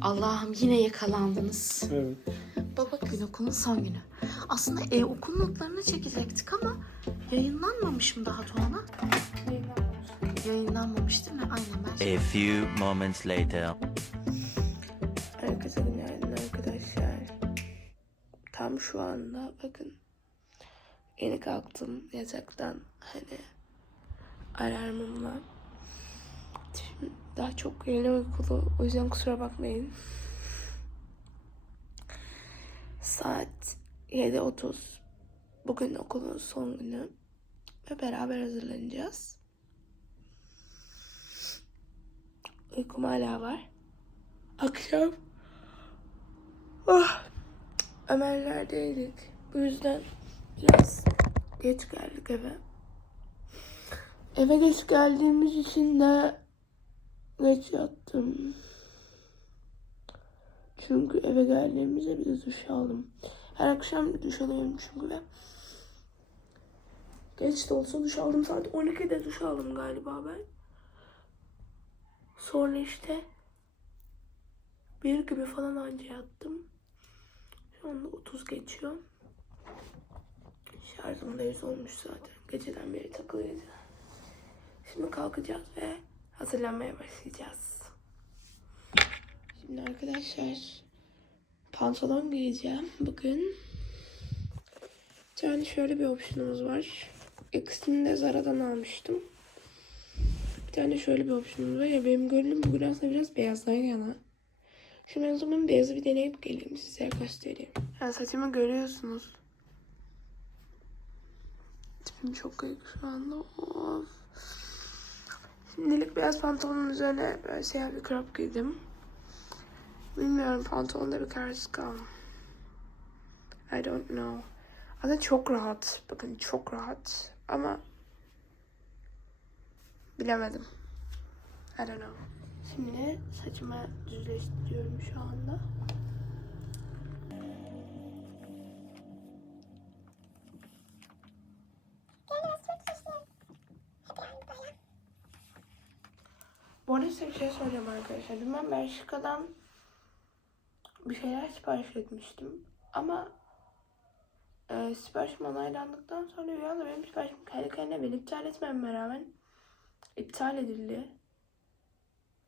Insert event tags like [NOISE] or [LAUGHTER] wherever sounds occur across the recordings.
Allah'ım yine yakalandınız. Evet. Baba gün okulun son günü. Aslında e, okul notlarını çekecektik ama yayınlanmamış mı daha Tuana? Yayınlanmamış değil mi? Aynen ben A few moments later. Herkese günaydın arkadaşlar. Tam şu anda bakın yeni kalktım yataktan hani alarmımla. Daha çok yeni uykulu o yüzden kusura bakmayın. Saat 7.30. Bugün okulun son günü ve beraber hazırlanacağız. Uykum hala var. Akşam Ah, Ömerler'deydik. Bu yüzden biraz geç geldik eve. Eve geç geldiğimiz için de geç yattım. Çünkü eve geldiğimizde bir de duş aldım. Her akşam duş alıyorum çünkü ve geç de olsa duş aldım. Saat 12'de duş aldım galiba ben. Sonra işte bir gibi falan anca yattım. Şu anda 30 geçiyor. Şarjım da 100 olmuş zaten. Geceden beri takılıydı. Şimdi kalkacağız ve hazırlanmaya başlayacağız. Şimdi arkadaşlar pantolon giyeceğim bugün. Bir tane şöyle bir opsiyonumuz var. İkisini de Zara'dan almıştım. Bir tane şöyle bir opsiyonumuz var. Ya benim gönlüm bugün aslında biraz beyazdan yana. Şimdi ben o zaman beyazı bir deneyip geleyim size göstereyim. Yani saçımı görüyorsunuz. Tipim çok kayık şu anda. Of. Şimdilik beyaz pantolonun üzerine böyle siyah bir crop giydim. Bilmiyorum pantolonda bir kararsız kaldım. I don't know. Aslında çok rahat. Bakın çok rahat. Ama bilemedim. I don't know. Şimdi saçımı düzleştiriyorum şu anda. Bu arada size bir şey söyleyeceğim arkadaşlar. Dün ben Belçika'dan bir şeyler sipariş etmiştim. Ama e, siparişim onaylandıktan sonra bir anda benim siparişim kendi kendine ben iptal etmeme rağmen iptal edildi.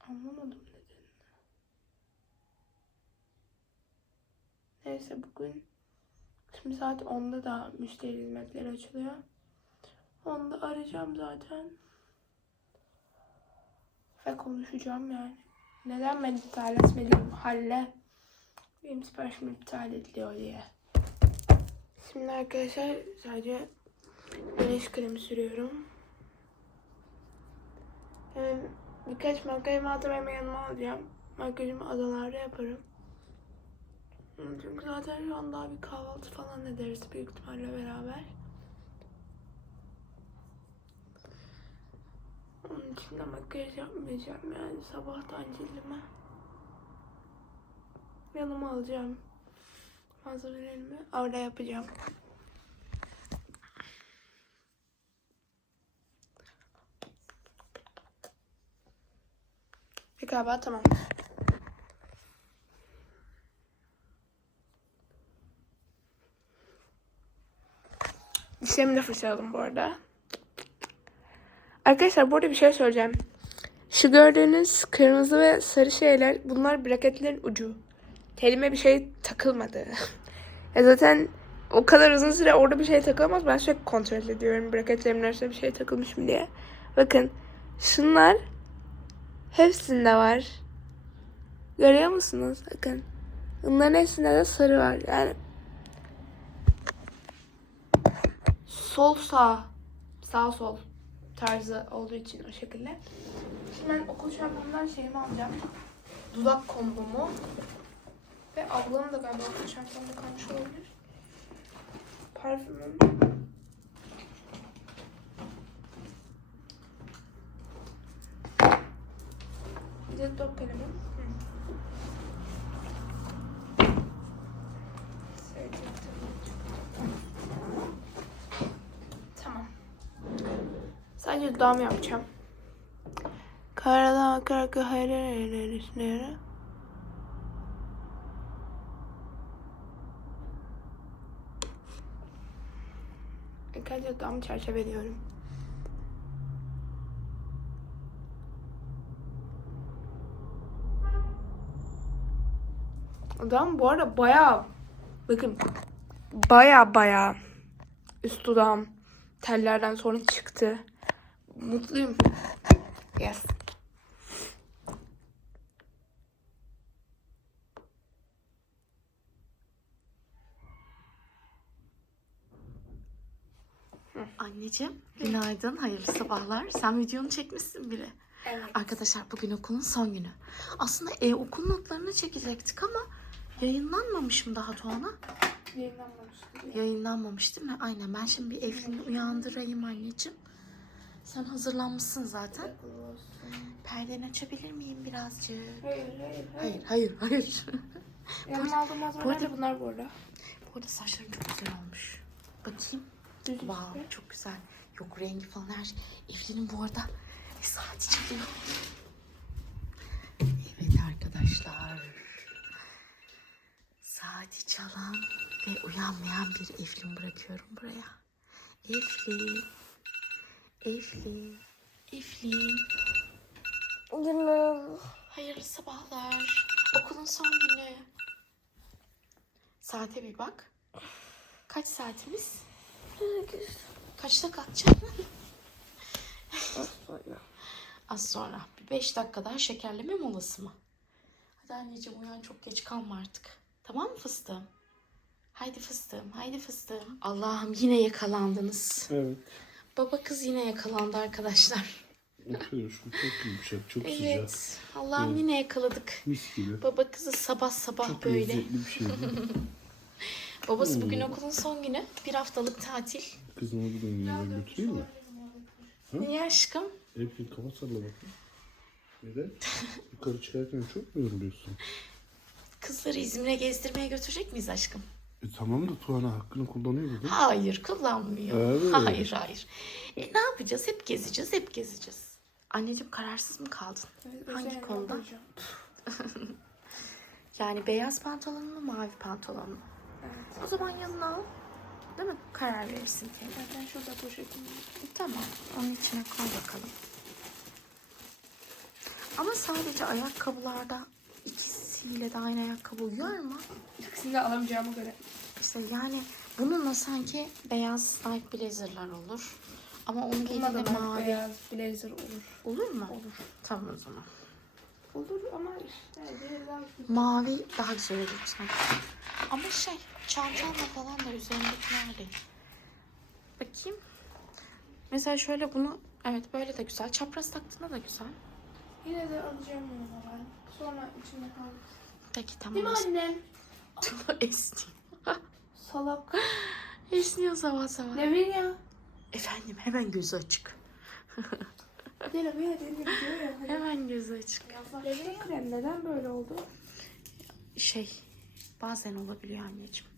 Anlamadım nedenini. Neyse bugün şimdi saat 10'da da müşteri hizmetleri açılıyor. Onda arayacağım zaten. Ve konuşacağım yani. Neden ben iptal etmediğim halle benim siparişim iptal ediliyor diye. Şimdi arkadaşlar sadece güneş kremi sürüyorum. Hemen birkaç makyaj malzememi yanıma alacağım. Makyajımı adalarda yaparım. Çünkü zaten şu an daha bir kahvaltı falan ederiz büyük ihtimalle beraber. Onun için de makyaj yapmayacağım yani sabahtan cildime. Yanıma alacağım malzemelerimi. Orada yapacağım. Ve galiba tamam. Dişlerimi de fırçaladım bu arada. Arkadaşlar burada bir şey söyleyeceğim. Şu gördüğünüz kırmızı ve sarı şeyler bunlar braketlerin ucu. Telime bir şey takılmadı. ya [LAUGHS] zaten o kadar uzun süre orada bir şey takılamaz. Ben sürekli kontrol ediyorum braketlerimin arasında bir şey takılmış mı diye. Bakın şunlar hepsinde var. Görüyor musunuz? Bakın. Bunların hepsinde de sarı var. Yani sol sağ sağ sol tarzı olduğu için o şekilde. Şimdi ben okul çantamdan şeyimi alacağım. Dudak kombomu. Ve ablam da galiba okul çantamda kalmış olabilir. Parfümüm. Bir de dop kalemim. Sadece dam yapacağım. Karadan akarak hayran eylemişlere. Sadece dam çerçeveliyorum. Adam bu arada baya bakın baya baya üst dudağım tellerden sonra çıktı. Mutluyum. Yes. Anneciğim günaydın, hayırlı sabahlar. Sen videonu çekmişsin bile. Evet. Arkadaşlar bugün okulun son günü. Aslında e-okul notlarını çekecektik ama yayınlanmamış mı daha Tuana? Yayınlanmamıştı. Yayınlanmamış değil mi? Aynen ben şimdi bir Eflin'i uyandırayım anneciğim. Sen hazırlanmışsın zaten. Perdeni açabilir miyim birazcık? Hayır hayır hayır. Hayır, hayır, hayır. [LAUGHS] Yanıma aldığım malzemeler de bunlar bu arada. Bu arada saçların çok güzel olmuş. Bakayım. Düz Wow, işte. çok güzel. Yok rengi falan her şey. Eflin'in bu arada bir saati çalıyor. Evet arkadaşlar. Saati çalan ve uyanmayan bir Eflin bırakıyorum buraya. Eflin. Eflin. Eflin. Hayırlı sabahlar. Okulun son günü. Saate bir bak. Kaç saatimiz? Kaçta kalkacaksın? Az sonra. Bir beş dakika daha şekerleme molası mı? Hadi anneciğim uyan çok geç kalma artık. Tamam mı fıstığım? Haydi fıstığım, haydi fıstığım. Allah'ım yine yakalandınız. Evet. Baba kız yine yakalandı arkadaşlar. Oturuyorsun. Çok yumuşak, çok sıcak. Evet. Allah'ım Evet. yine yakaladık. Mis gibi. Baba kızı sabah sabah Çok böyle. bir şey. [LAUGHS] Babası bugün okulun son günü. Bir haftalık tatil. Kızımı bir gün yanına götüreyim mi? Niye aşkım? Evin kafa salla bakayım. Neden? Yukarı çıkarken çok mu yoruluyorsun? [LAUGHS] Kızları İzmir'e gezdirmeye götürecek miyiz aşkım? E tamam da Tuana hakkını kullanıyor bugün. Hayır kullanmıyor. Evet. Hayır hayır. E, ne yapacağız? Hep gezeceğiz, hep gezeceğiz. Anneciğim kararsız mı kaldın? Hangi konuda? [LAUGHS] Yani beyaz pantolon mu, mavi pantolon mu? Evet. O zaman yanına al. Değil mi? Karar verirsin kendin. Zaten şurada poşetim var. Tamam. Onun içine koy bakalım. Ama sadece ayakkabılarda ikisiyle de aynı ayakkabı uyar mı? İkisini de alamayacağıma göre. İşte yani bununla sanki beyaz Nike blazerlar olur. Ama onun Bununla giydiği da de mavi. beyaz blazer olur. Olur mu? Olur. Tamam o zaman. Olur ama işte biraz Mavi daha güzel olur sanki. Ama şey çantanla falan da üzerindekilerle. Bakayım. Mesela şöyle bunu evet böyle de güzel. Çapraz taktığında da güzel. Yine de alacağım onu ben. Sonra içinde kalır. Peki tamam. Değil mi annem? [LAUGHS] Esniyor. [LAUGHS] Salak. Esniyor sabah sabah. Devir ya. Efendim hemen gözü açık. [LAUGHS] Gel hadi hadi gidiyor ya. Hemen gözü açık. Devir krem neden böyle oldu? Şey bazen olabiliyor anneciğim.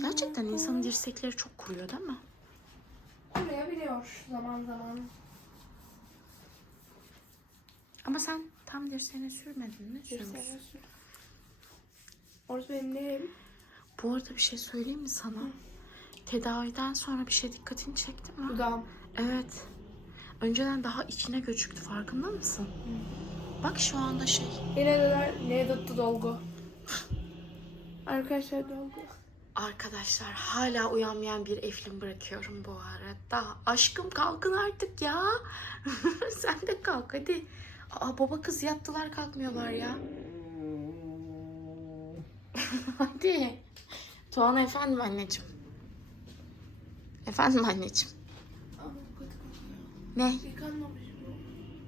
Gerçekten insanın dirsekleri çok kuruyor değil mi? Kuruyabiliyor zaman zaman. Ama sen tam dirseğine sürmedin mi? Sürmüşsün. Dirseğine sür. Orası benim neyim? Bu arada bir şey söyleyeyim mi sana? Tedaviden sonra bir şey dikkatini çekti mi? Dudağım. Evet. Önceden daha içine göçüktü farkında mısın? Bak şu anda şey. Yine de ne dolgu. Arkadaşlar dolgu. Arkadaşlar hala uyanmayan bir Eflin bırakıyorum bu arada. Aşkım kalkın artık ya. [LAUGHS] Sen de kalk hadi. Aa, baba kız yattılar kalkmıyorlar ya. [LAUGHS] hadi. Tuğan efendim anneciğim. Efendim anneciğim. Ne?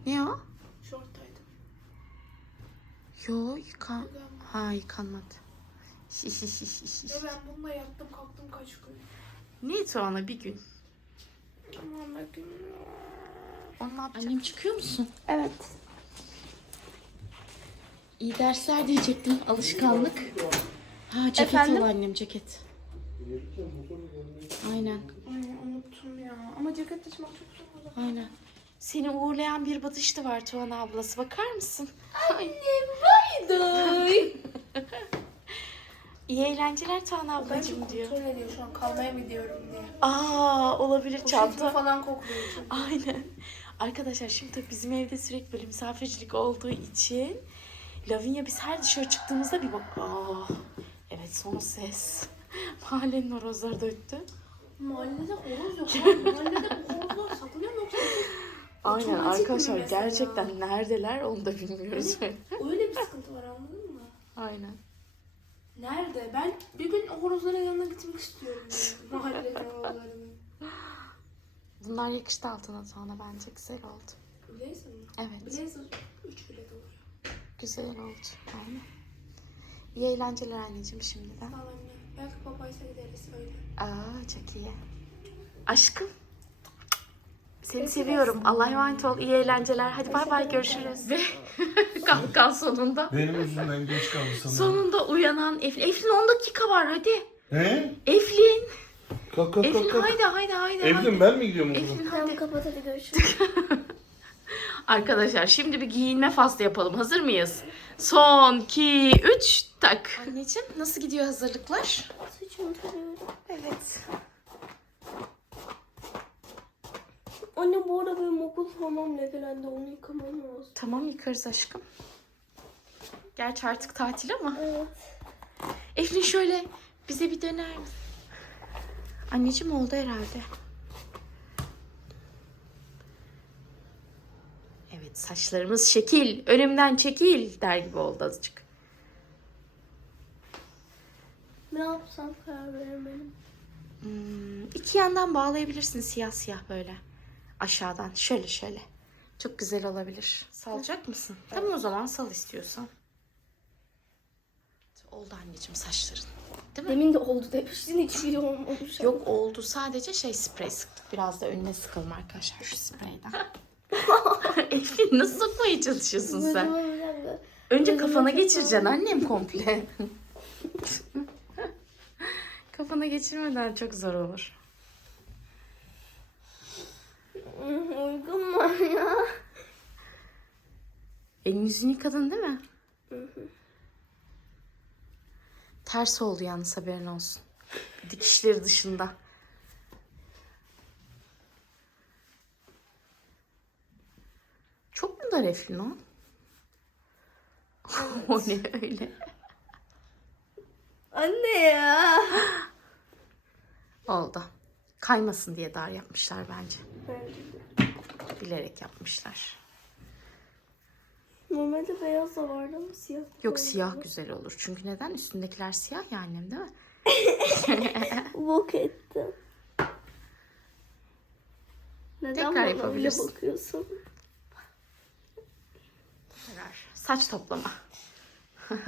Ne o? Şorttaydım. Yo yıkan... Ha yıkanmadı. Ve ben bununla yattım kalktım kaç gün. ne Tuğan'a bir gün? Aman bakayım. Onu ne yapacağım? Annem çıkıyor musun? Evet. İyi dersler diyecektim. Alışkanlık. Ha ceket Efendim? al annem ceket. Aynen. Ay unuttum ya. Ama ceket taşımak çok zor oldu. Aynen. Seni uğurlayan bir batıştı var Tuğan ablası. Bakar mısın? Annem haydi. [LAUGHS] İyi eğlenceler Tuğan ablacığım diyor. kontrol ediyor şu an kalmaya mı gidiyorum diye. Aa olabilir Çanta falan kokluyor çünkü. [LAUGHS] Aynen. Arkadaşlar şimdi tabii bizim evde sürekli böyle misafircilik olduğu için Lavinia biz her dışarı çıktığımızda bir bak. Aa, evet son ses. [LAUGHS] Mahallenin horozları da öttü. Mahallede horoz yok. [LAUGHS] Mahallede bu horozlar saklanıyor mu yoksa Aynen Otomatik mi arkadaşlar mesela? gerçekten neredeler onu da bilmiyoruz. öyle bir sıkıntı var anladın mı? Aynen. Nerede? Ben bir gün o horozların yanına gitmek istiyorum. Yani. Mahallenin horozlarının. Bunlar yakıştı altına sonra bence güzel oldu. Blazer mi? Evet Blazer 3 bile oluyor. güzel oldu. Aynen. İyi eğlenceler anneciğim şimdiden. Sağ ol anne. Belki Popeyes'e gideriz öyle. Aa çok iyi. Aşkım. Seni seviyorum. Allah'a emanet ol. İyi eğlenceler. Hadi bay bay görüşürüz. Ve [LAUGHS] kalkan sonunda. Benim yüzümden geç kaldı sanırım. Sonunda uyanan Eflin. Eflin 10 dakika var hadi. Ne? Eflin. Kalk kalk Eflin kalk. kalk. haydi haydi haydi. haydi. Evlim ben mi gidiyorum? Eflin Tamam hadi. kapat hadi görüşürüz. [LAUGHS] Arkadaşlar şimdi bir giyinme faslı yapalım. Hazır mıyız? Son 2 3 tak. Anneciğim nasıl gidiyor hazırlıklar? Saçımı tarıyorum. Evet. Anne bu arada benim okul formam lekelendi. Onu yıkamam lazım. Tamam yıkarız aşkım. Gerçi artık tatil ama. Evet. Eflin şöyle bize bir döner misin? Anneciğim oldu herhalde. Evet saçlarımız şekil. Önümden çekil der gibi oldu azıcık. Ne yapsam karar veremedim. Hmm, iki yandan bağlayabilirsin siyah siyah böyle. Aşağıdan şöyle şöyle. Çok güzel olabilir. Salacak mısın? Tamam o zaman sal istiyorsan. Oldu anneciğim saçların. Değil mi? Demin de oldu demiştin hiçbir şey olmamış. Yok oldu. Sadece şey sprey sıktık. Biraz da önüne sıkalım arkadaşlar şu spreyden. [LAUGHS] Eflin nasıl sokmaya çalışıyorsun sen? Önce kafana geçireceksin annem komple. [LAUGHS] kafana geçirmeden çok zor olur. Uygun var ya. Elini yüzünü yıkadın değil mi? Ters oldu yalnız haberin olsun. Dikişleri dışında. Çok mu dar Eflin o? [LAUGHS] o ne öyle? Anne ya. Oldu. Kaymasın diye dar yapmışlar bence. Bilerek yapmışlar. Normalde beyaz da vardı ama siyah. Yok vardı. siyah güzel olur. Çünkü neden? Üstündekiler siyah ya annem değil mi? [LAUGHS] Bok ettim. Neden Tekrar yapabilirsin. bakıyorsun? Saç toplama. [LAUGHS]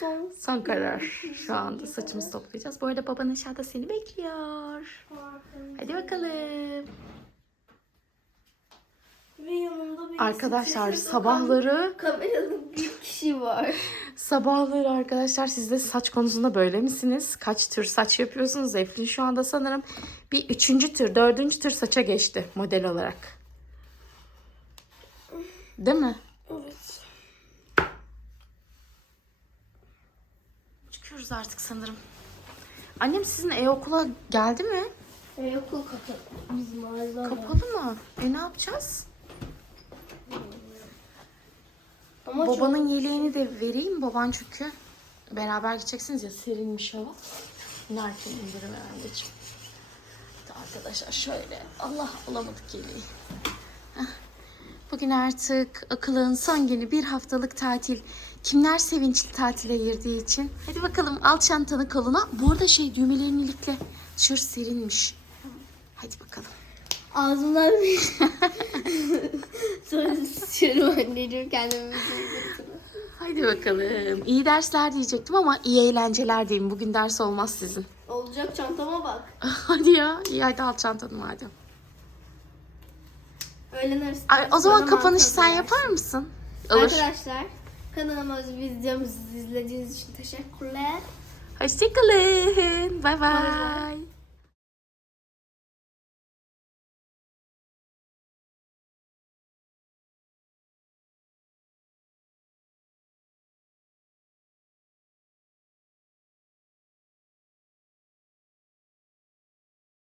Son Son karar. Şu anda saçımızı toplayacağız. Bu arada baban aşağıda seni bekliyor. Hadi bakalım. Ve yanımda bir Arkadaşlar sabahları Kamerada bir kişi var. sabahları arkadaşlar siz de saç konusunda böyle misiniz? Kaç tür saç yapıyorsunuz? Eflin şu anda sanırım bir üçüncü tür, dördüncü tür saça geçti model olarak. Değil mi? Evet. Çıkıyoruz artık sanırım. Annem sizin e-okula geldi mi? E, okul kapalı. Bizim. Kapalı mı? E ne yapacağız? Ama Babanın yeleğini de vereyim. Baban çünkü beraber gideceksiniz ya serinmiş hava. İnerken indirim. Hadi arkadaşlar şöyle. Allah alamadık yeleği. Bugün artık akılın son günü bir haftalık tatil. Kimler sevinçli tatile girdiği için. Hadi bakalım al çantanı koluna. Bu arada şey düğmelerini ilikle. Dışarı serinmiş. Hadi bakalım. Ağzımdan bir [LAUGHS] Sonra sıçıyorum anneciğim kendimi. Haydi bakalım. İyi dersler diyecektim ama iyi eğlenceler diyeyim. Bugün ders olmaz sizin. Olacak çantama bak. [LAUGHS] hadi ya. İyi hadi al çantanı madem. Öğlen arası. Ay, o zaman kapanışı sen yapar mısın? Olur. Arkadaşlar kanalımızı videomuzu izlediğiniz için teşekkürler. Hoşçakalın. Bay bay.